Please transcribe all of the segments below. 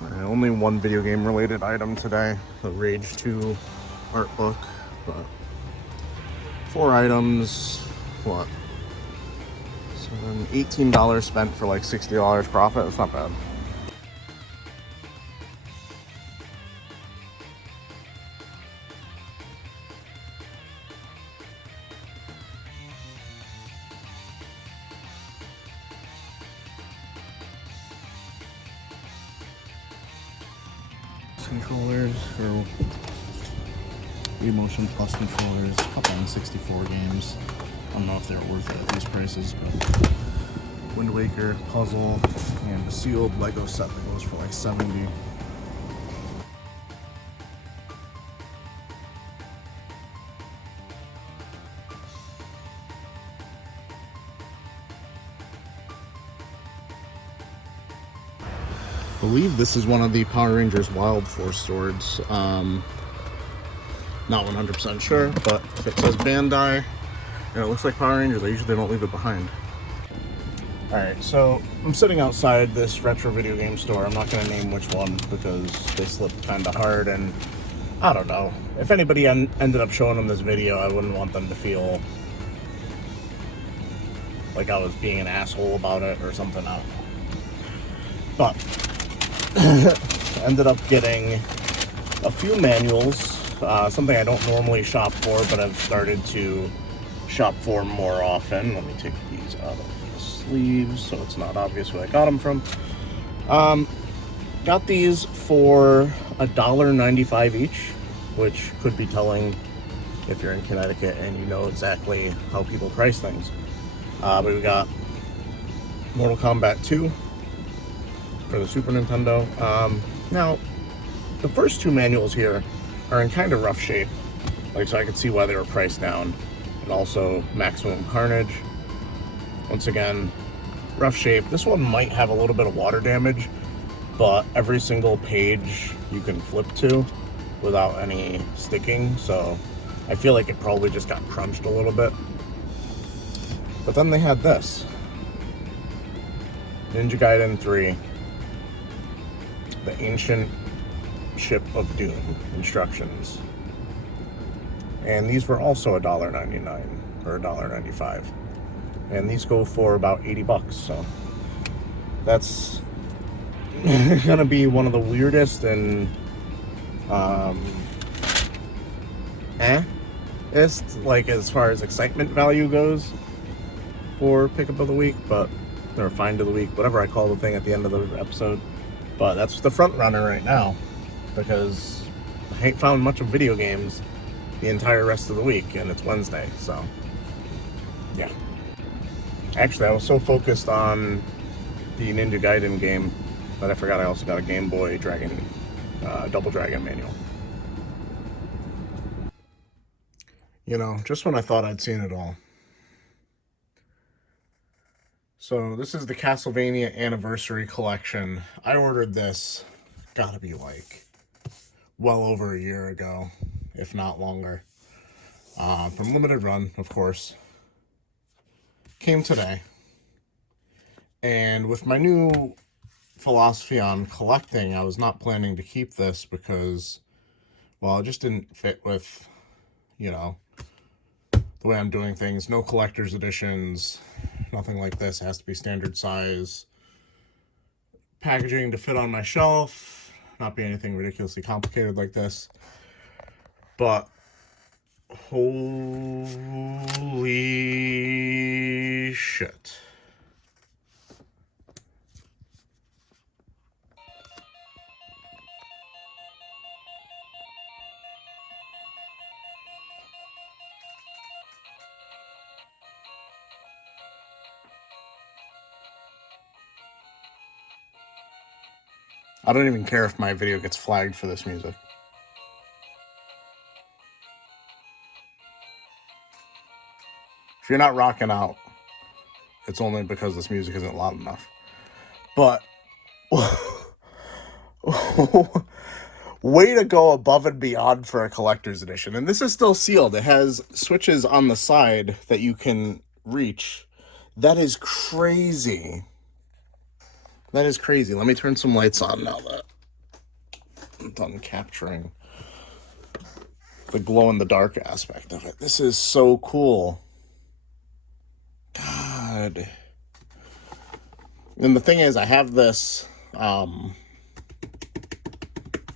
Only one video game related item today, the Rage 2 art book, but 4 items, what? So then $18 spent for like $60 profit, it's not bad. Controllers for Emotion Plus controllers, a couple N64 games. I don't know if they're worth it at these prices, but Wind Waker, puzzle, and a sealed Lego set that goes for like $70. I believe this is one of the Power Rangers Wild Force swords. Not 100% sure, but if it says Bandai and it looks like Power Rangers, I usually don't leave it behind. Alright, so I'm sitting outside this retro video game store. I'm not going to name which one because they slipped kind of hard, and I don't know. If anybody ended up showing them this video, I wouldn't want them to feel like I was being an asshole about it or something. I don't know. But ended up getting a few manuals, something I don't normally shop for, but I've started to shop for more often. Let me take these out of the sleeves so it's not obvious where I got them from. Got these for $1.95 each, which could be telling if you're in Connecticut and you know exactly how people price things. But we got Mortal Kombat 2 for the Super Nintendo. Now, the first 2 manuals here are in kind of rough shape, like, so I could see why they were priced down. And also Maximum Carnage, once again, rough shape. This one might have a little bit of water damage, but every single page you can flip to without any sticking, so I feel like it probably just got crunched a little bit. But then they had this, Ninja Gaiden 3, The Ancient Ship of Doom instructions. And these were also $1.99 or $1.95. And these go for about 80 bucks, so that's gonna be one of the weirdest and like as far as excitement value goes for pickup of the week, but or find of the week, whatever I call the thing at the end of the episode. But that's the front runner right now, because I ain't found much of video games the entire rest of the week, and it's Wednesday, so yeah. Actually, I was so focused on the Ninja Gaiden game that I forgot I also got a Game Boy Dragon, Double Dragon manual. You know, just when I thought I'd seen it all. So this is the Castlevania Anniversary Collection. I ordered this, gotta be like well over a year ago, if not longer. From Limited Run, of course. Came today. And with my new philosophy on collecting, I was not planning to keep this because, well, it just didn't fit with, you know, the way I'm doing things. No collector's editions, nothing like this. It has to be standard size packaging to fit on my shelf, not be anything ridiculously complicated like this. But holy shit. I don't even care if my video gets flagged for this music. If you're not rocking out, it's only because this music isn't loud enough. But way to go above and beyond for a collector's edition. And this is still sealed. It has switches on the side that you can reach. That is crazy. That is crazy. Let me turn some lights on now that done capturing the glow-in-the-dark aspect of it. This is so cool. God. And the thing is, I have this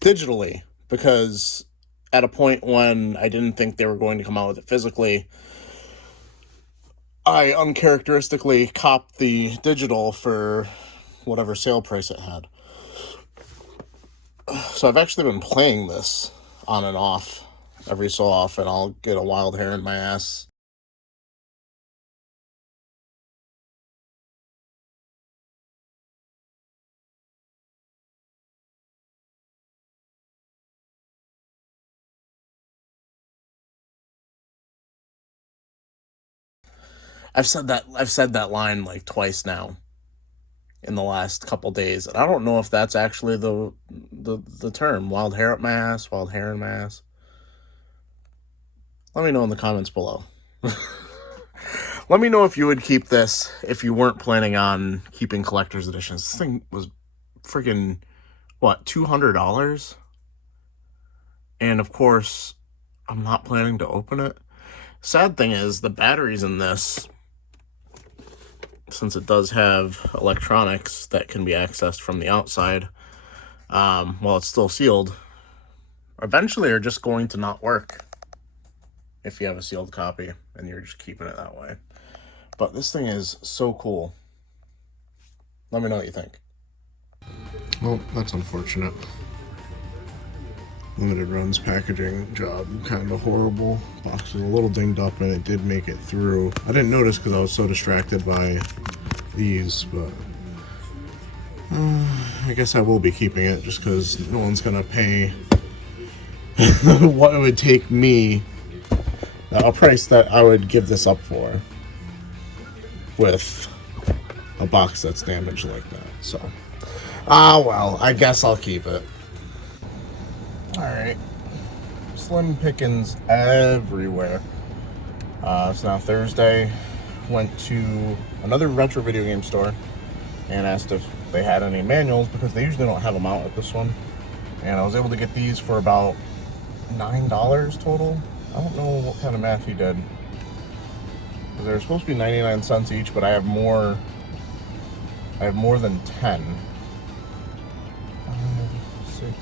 digitally because at a point when I didn't think they were going to come out with it physically, I uncharacteristically copped the digital for whatever sale price it had. So I've actually been playing this on and off every so often. I'll get a wild hair in my ass. I've said that line like twice now in the last couple days, and I don't know if that's actually the term. Wild hair up my ass, wild hair in my ass. Let me know in the comments below. Let me know if you would keep this if you weren't planning on keeping collector's editions. This thing was freaking, what, $200? And of course, I'm not planning to open it. Sad thing is, the batteries in this, since it does have electronics that can be accessed from the outside, while it's still sealed, eventually are just going to not work if you have a sealed copy and you're just keeping it that way. But this thing is so cool. Let me know what you think. Well, that's unfortunate. Limited runs packaging job, kind of horrible. Box is a little dinged up and it did make it through. I didn't notice because I was so distracted by these, but I guess I will be keeping it just because no one's gonna pay what it would take me, a price that I would give this up for, with a box that's damaged like that. So, well, I guess I'll keep it. Alright, slim pickings everywhere. It's now Thursday. Went to another retro video game store and asked if they had any manuals because they usually don't have them out at this one. And I was able to get these for about $9 total. I don't know what kind of math he did. They're supposed to be 99 cents each, but I have more than 10. 5, 6,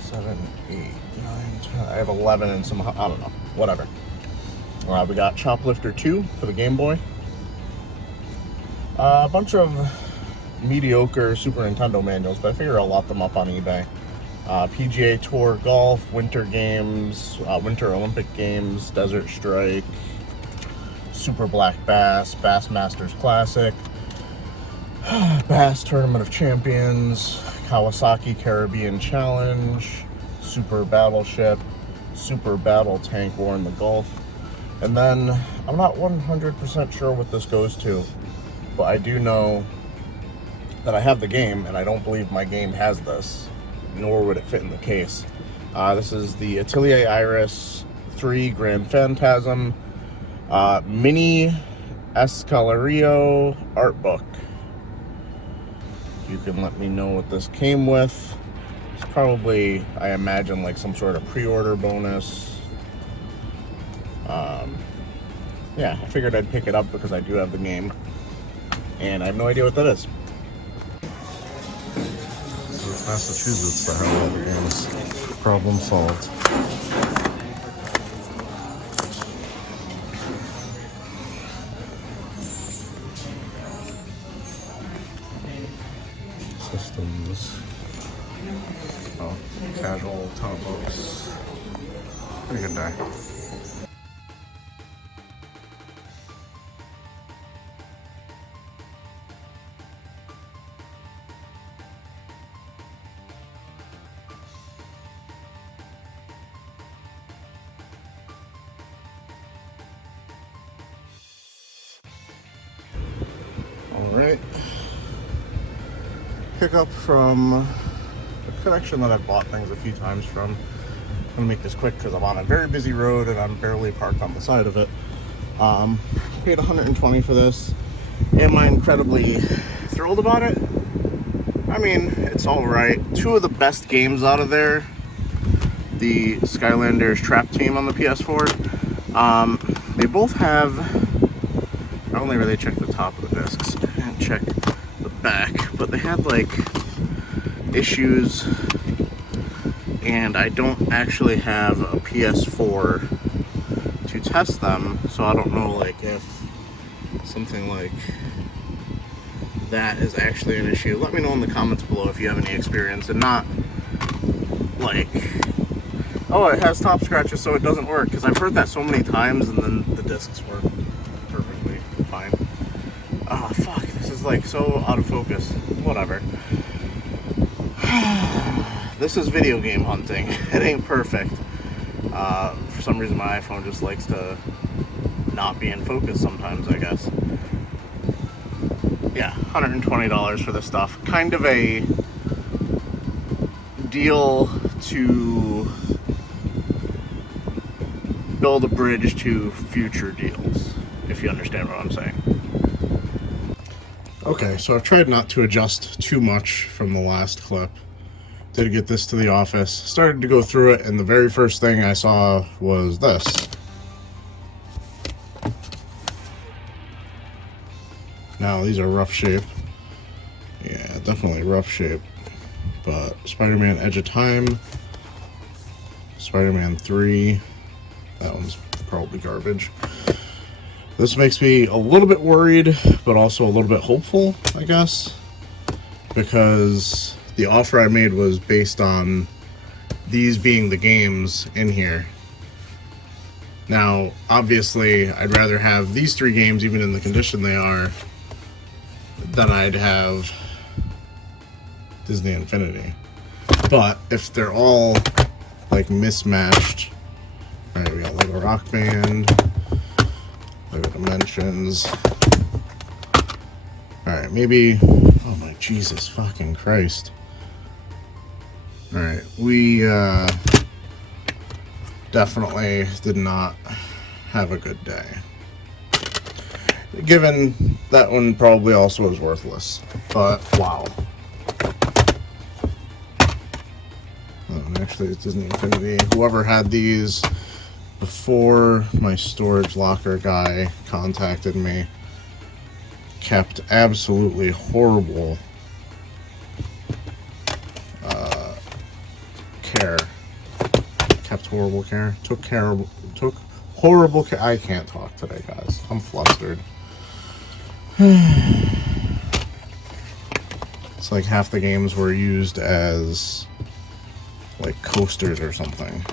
7, 8, 9, 10. I have 11 and some, I don't know, whatever. We got Choplifter 2 for the Game Boy. A bunch of mediocre Super Nintendo manuals, but I figure I'll lot them up on eBay. PGA Tour Golf, Winter Games, Winter Olympic Games, Desert Strike, Super Black Bass, Bass Masters Classic, Bass Tournament of Champions, Kawasaki Caribbean Challenge, Super Battleship, Super Battle Tank War in the Gulf. And then, I'm not 100% sure what this goes to, but I do know that I have the game, and I don't believe my game has this, nor would it fit in the case. This is the Atelier Iris 3 Grand Phantasm Mini Escalerio art book. You can let me know what this came with. It's probably, I imagine, like some sort of pre-order bonus. Yeah, I figured I'd pick it up because I do have the game, and I have no idea what that is. Massachusetts, the hell out of games. Problem solved. Systems. Oh, casual top books. Pretty good day. Alright, pick up from a connection that I've bought things a few times from. I'm gonna make this quick because I'm on a very busy road and I'm barely parked on the side of it. Paid $120 for this. Am I incredibly thrilled about it? I mean, it's alright. Two of the best games out of there the Skylanders Trap Team on the PS4. They both have, I only really checked the top of the discs, I didn't check the back, but they had like issues, and I don't actually have a PS4 to test them, so I don't know like if something like that is actually an issue. Let me know in the comments below if you have any experience, and not like, oh, it has top scratches so it doesn't work, because I've heard that so many times and then the discs work perfectly fine. Oh fuck, this is like so out of focus. Whatever. This is video game hunting. It ain't perfect. For some reason my iPhone just likes to not be in focus sometimes, I guess. Yeah, $120 for this stuff. Kind of a deal to build a bridge to future deals, if you understand what I'm saying. Okay, so I've tried not to adjust too much from the last clip. Did get this to the office, started to go through it, and the very first thing I saw was this. Now, these are rough shape. Yeah, definitely rough shape. But Spider-Man Edge of Time, Spider-Man 3, that one's probably garbage. This makes me a little bit worried, but also a little bit hopeful, I guess, because the offer I made was based on these being the games in here. Now, obviously, I'd rather have these 3 games, even in the condition they are, than I'd have Disney Infinity. But if they're all like mismatched, alright, we got Lego Rock Band, Lego Dimensions. Alright, maybe, oh my Jesus fucking Christ. Alright, we definitely did not have a good day. Given that one probably also is worthless, but wow. Oh, actually, it's Disney Infinity. Whoever had these before my storage locker guy contacted me kept absolutely horrible care. Kept horrible care. Took horrible care. I can't talk today, guys. I'm flustered. It's like half the games were used as like coasters or something.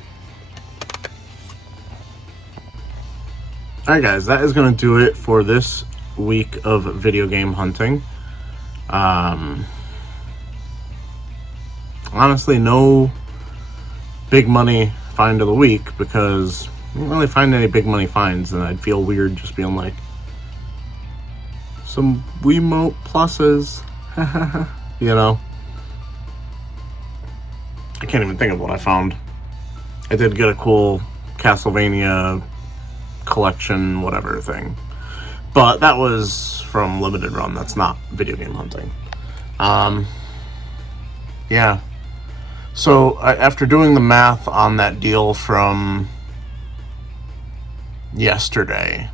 Alright guys, that is going to do it for this week of video game hunting. Honestly, no big money find of the week, because I didn't really find any big money finds, and I'd feel weird just being like, some Wiimote pluses, you know. I can't even think of what I found. I did get a cool Castlevania collection, whatever thing, but that was from Limited Run. That's not video game hunting. Yeah. So after doing the math on that deal from yesterday,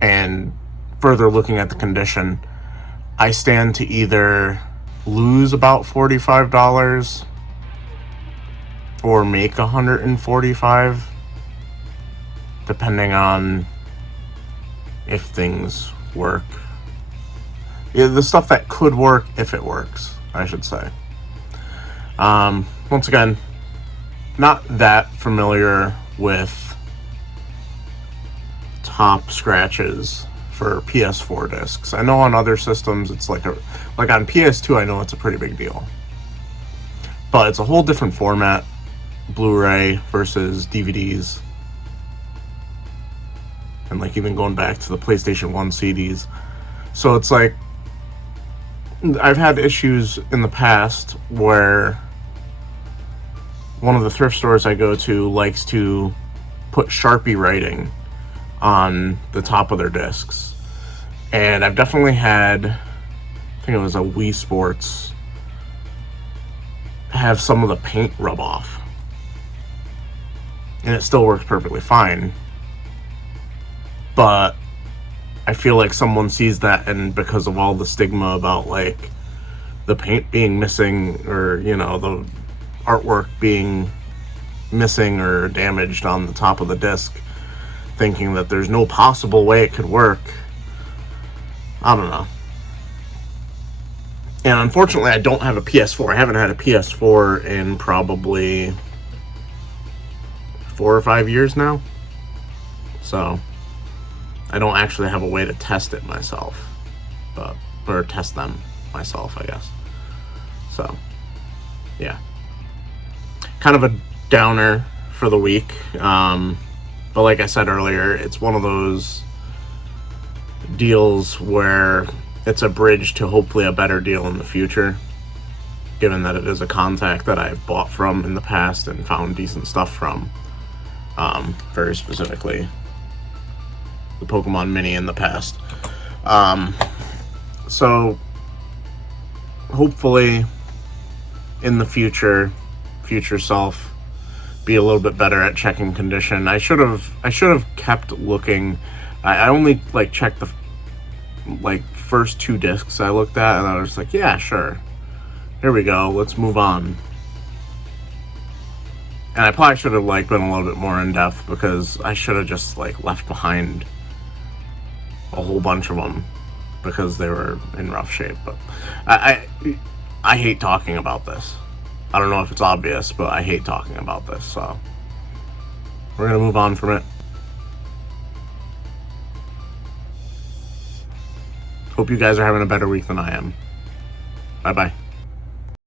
and further looking at the condition, I stand to either lose about $45 or make $145, depending on if things work. Yeah, the stuff that could work if it works, I should say. Once again, not that familiar with top scratches for PS4 discs. I know on other systems it's like on PS2 I know it's a pretty big deal, but it's a whole different format, Blu-ray versus DVDs, and like even going back to the PlayStation 1 CDs. So it's like, I've had issues in the past where one of the thrift stores I go to likes to put Sharpie writing on the top of their discs, and I've definitely had, I think it was a Wii Sports, have some of the paint rub off. And it still works perfectly fine. But I feel like someone sees that, and because of all the stigma about like the paint being missing, or you know, the artwork being missing or damaged on the top of the disc, thinking that there's no possible way it could work. I don't know. And unfortunately, I don't have a PS4. I haven't had a PS4 in probably 4 or 5 years now. So I don't actually have a way to test it myself, or test them myself, I guess. So yeah, kind of a downer for the week. But like I said earlier, it's one of those deals where it's a bridge to hopefully a better deal in the future, given that it is a contact that I've bought from in the past and found decent stuff from. Very specifically the Pokemon Mini in the past. So hopefully in the future self, be a little bit better at checking condition. I should have kept looking. I only like checked the like first 2 discs I looked at, and I was like, yeah, sure, here we go, let's move on. And I probably should have like been a little bit more in depth, because I should have just like left behind a whole bunch of them because they were in rough shape. But I hate talking about this. I don't know if it's obvious, but I hate talking about this, so we're gonna move on from it. Hope you guys are having a better week than I am. Bye-bye.